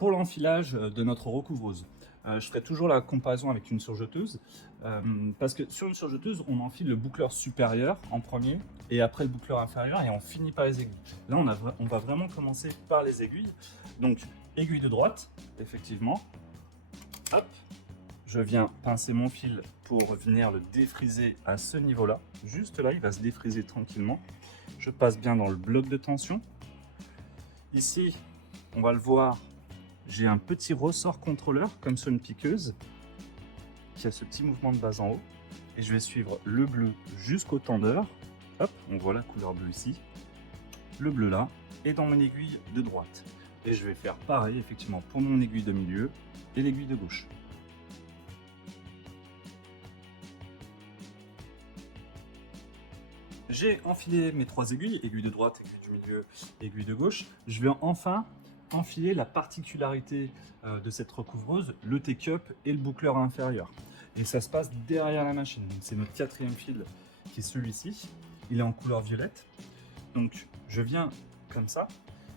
Pour l'enfilage de notre recouvreuse, je ferai toujours la comparaison avec une surjeteuse, parce que sur une surjeteuse, on enfile le boucleur supérieur en premier et après le boucleur inférieur et on finit par les aiguilles. Là, on va vraiment commencer par les aiguilles. Donc, aiguille de droite, effectivement. Hop, je viens pincer mon fil pour venir le défriser à ce niveau-là. Juste là, il va se défriser tranquillement. Je passe bien dans le bloc de tension. Ici, on va le voir, j'ai un petit ressort contrôleur comme sur une piqueuse qui a ce petit mouvement de bas en haut. Et je vais suivre le bleu jusqu'au tendeur. Hop, on voit la couleur bleue ici. Le bleu là, et dans mon aiguille de droite. Et je vais faire pareil effectivement pour mon aiguille de milieu et l'aiguille de gauche. J'ai enfilé mes trois aiguilles, aiguille de droite, aiguille du milieu, aiguille de gauche. Je vais enfin enfiler la particularité de cette recouvreuse, le T-cup et le boucleur inférieur. Et ça se passe derrière la machine. C'est notre quatrième fil qui est celui-ci. Il est en couleur violette. Donc je viens comme ça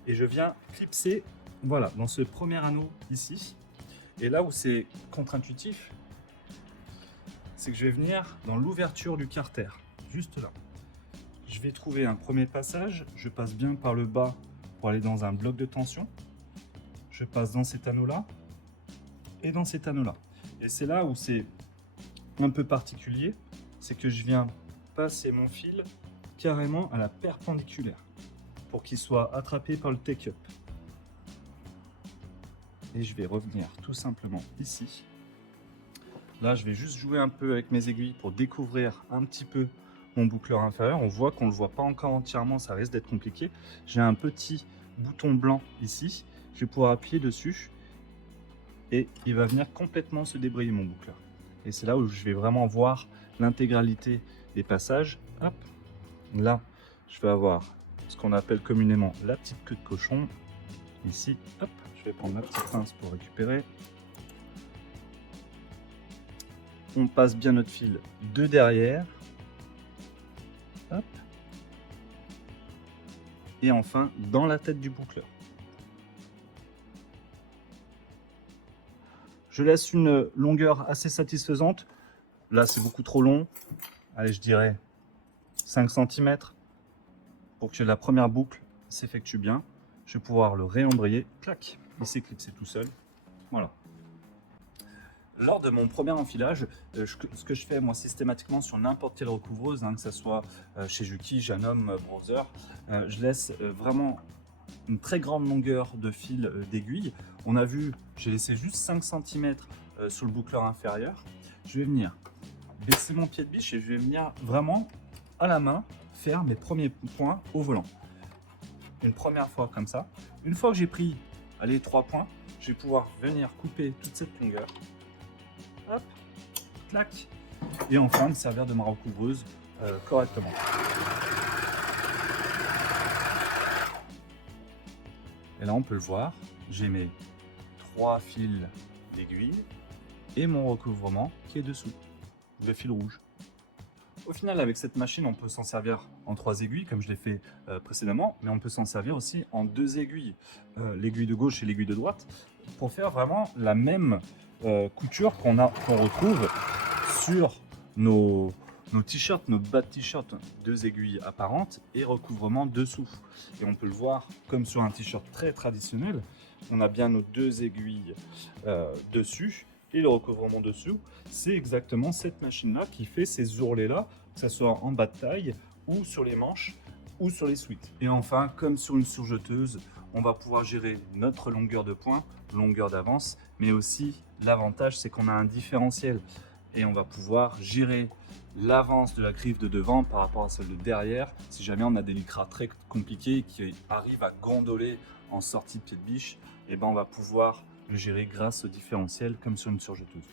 et je viens clipser, voilà, dans ce premier anneau ici. Et là où c'est contre-intuitif, c'est que je vais venir dans l'ouverture du carter, juste là. Je vais trouver un premier passage, je passe bien par le bas pour aller dans un bloc de tension. Je passe dans cet anneau-là et dans cet anneau-là. Et c'est là où c'est un peu particulier, c'est que je viens passer mon fil carrément à la perpendiculaire pour qu'il soit attrapé par le T-cup. Et je vais revenir tout simplement ici. Là, je vais juste jouer un peu avec mes aiguilles pour découvrir un petit peu mon boucleur inférieur. On voit qu'on ne le voit pas encore entièrement, ça risque d'être compliqué. J'ai un petit bouton blanc ici. Je vais pouvoir appuyer dessus et il va venir complètement se débrayer mon boucleur. Et c'est là où je vais vraiment voir l'intégralité des passages. Hop. Là, je vais avoir ce qu'on appelle communément la petite queue de cochon. Ici, hop, je vais prendre ma petite pince pour récupérer. On passe bien notre fil de derrière. Hop. Et enfin, dans la tête du boucleur. Je laisse une longueur assez satisfaisante. Là, c'est beaucoup trop long. Allez, je dirais 5 cm pour que la première boucle s'effectue bien. Je vais pouvoir le réembrayer. Clac, il s'est clipsé tout seul. Voilà. Lors de mon premier enfilage, ce que je fais moi systématiquement sur n'importe quelle recouvreuse, que ce soit chez Juki, Janome, Browser, je laisse vraiment une très grande longueur de fil d'aiguille. On a vu, j'ai laissé juste 5 cm sur le boucleur inférieur. Je vais venir baisser mon pied de biche et je vais venir vraiment à la main faire mes premiers points au volant. Une première fois comme ça. Une fois que j'ai pris les 3 points, je vais pouvoir venir couper toute cette longueur. Hop, clac, et enfin me servir de ma recouvreuse correctement. Et là on peut le voir, j'ai mes 3 fils d'aiguille et mon recouvrement qui est dessous, le fil rouge. Au final, avec cette machine, on peut s'en servir en 3 aiguilles, comme je l'ai fait précédemment, mais on peut s'en servir aussi en 2 aiguilles, l'aiguille de gauche et l'aiguille de droite, pour faire vraiment la même couture qu'on retrouve sur nos t-shirts, nos bas de t-shirt, 2 aiguilles apparentes et recouvrement dessous. Et on peut le voir comme sur un t-shirt très traditionnel, on a bien nos 2 aiguilles dessus. Et le recouvrement dessous, c'est exactement cette machine-là qui fait ces ourlets-là, que ce soit en bas de taille, ou sur les manches, ou sur les sweats. Et enfin, comme sur une surjeteuse, on va pouvoir gérer notre longueur de pointe, longueur d'avance, mais aussi l'avantage, c'est qu'on a un différentiel. Et on va pouvoir gérer l'avance de la griffe de devant par rapport à celle de derrière, si jamais on a des lycras très compliqués qui arrivent à gondoler en sortie de pied de biche, et ben on va pouvoir le gérer grâce au différentiel comme sur une surjeteuse.